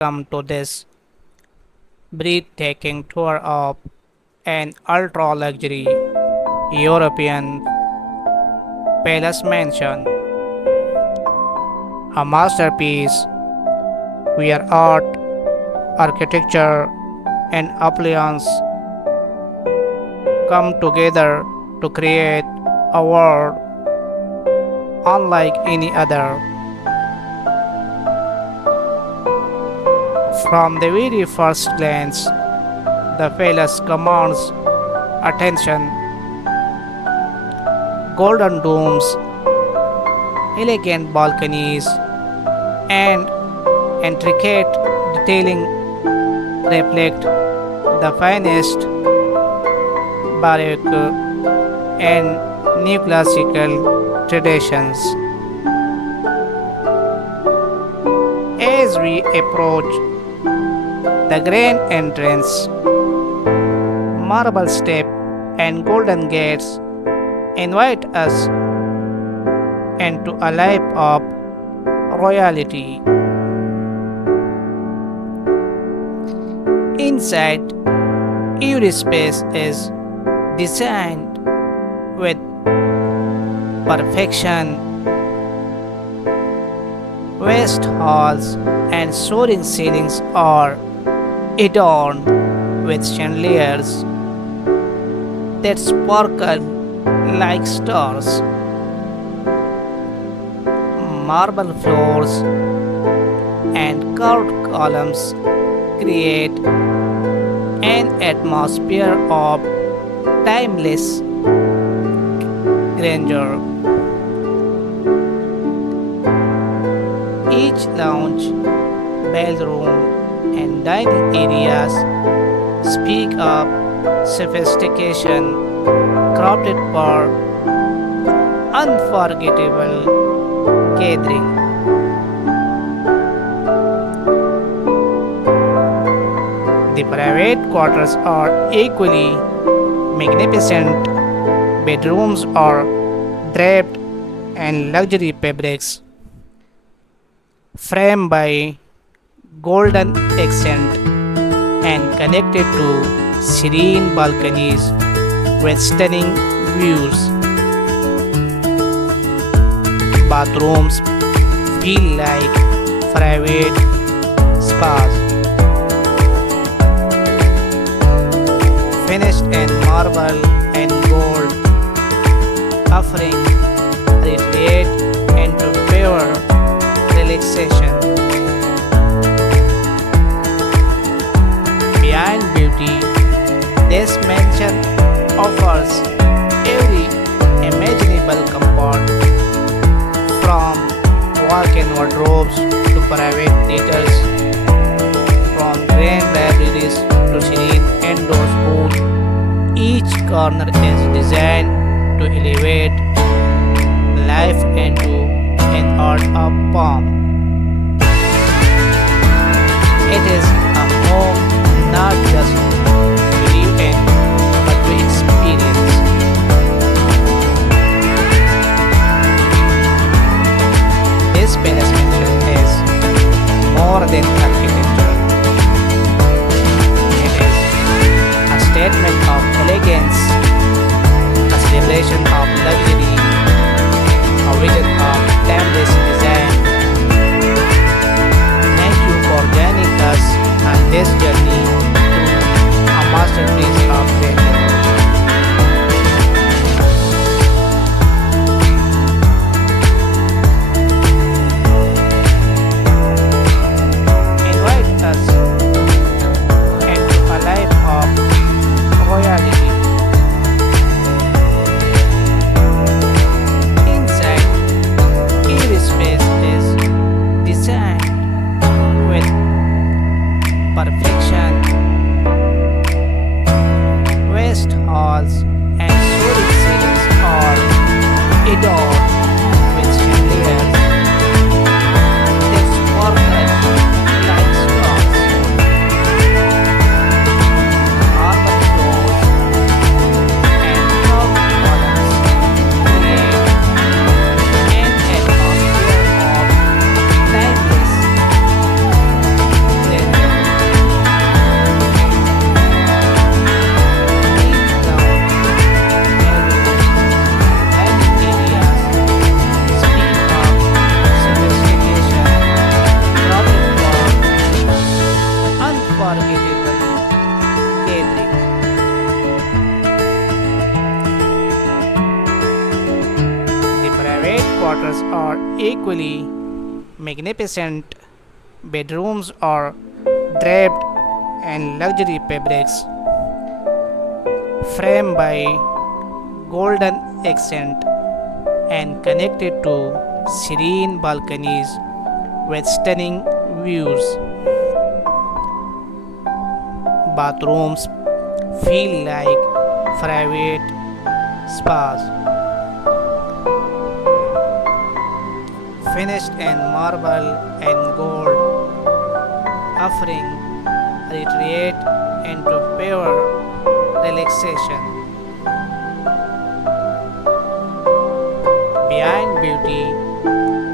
welcome to this breathtaking tour of an ultra luxury European palace mansion, a masterpiece where art, architecture, and opulence come together to create a world unlike any other. From the very first glance, the palace commands attention. Golden domes, elegant balconies, and intricate detailing reflect the finest baroque and neoclassical traditions. As we approach the grand entrance, marble step and golden gates invite us into a life of royalty. Inside, every space is designed with perfection. West halls and soaring ceilings are adorned with chandeliers that sparkle like stars. Marble floors and curved columns create an atmosphere of timeless grandeur. Each lounge, ballroom, and dining areas speak of sophistication crafted for unforgettable gathering. The private quarters are equally magnificent. Bedrooms are draped in luxury fabrics framed by golden accent and connected to serene balconies with stunning views. Bathrooms feel like private spas, finished in marble and gold, offering retreat into pure relaxation. Beyond beauty, this mansion offers every imaginable comfort, from walk-in wardrobes to private theaters, from grand libraries to serene indoor pools. Each corner is designed to elevate life into an art of form. It is a home not just to live in, but to experience. This palace mansion is more than architecture. It is a statement of elegance, a celebration of luxury, a vision of timeless design. Thank you for joining us on this journey to a masterpiece of grandeur. Invite us into a life of royalty. Inside, every space is designed with perfection. West halls and soaring ceilings are adorned with chandeliers that sparkle like stars. Marble floors and curved columns create an atmosphere of timeless quarters are equally magnificent. Bedrooms are draped in luxury fabrics, framed by golden accent and connected to serene balconies with stunning views. Bathrooms feel like private spas, finished in marble and gold, offering retreat into pure relaxation. Beyond beauty,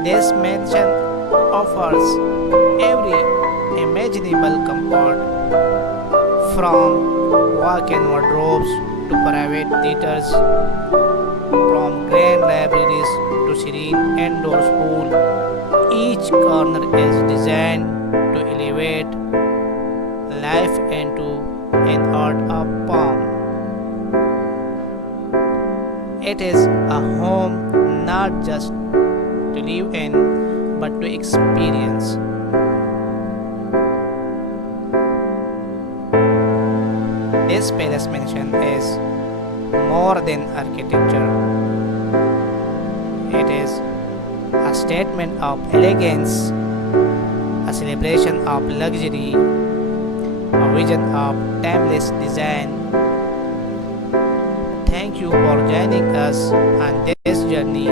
this mansion offers every imaginable comfort, from walk-in wardrobes to private theaters, from grand libraries to serene indoor pool. Each corner is designed to elevate life into an art of form. It is a home not just to live in but to experience. This palace mansion is more than architecture. It is a statement of elegance, a celebration of luxury, a vision of timeless design. Thank you for joining us on this journey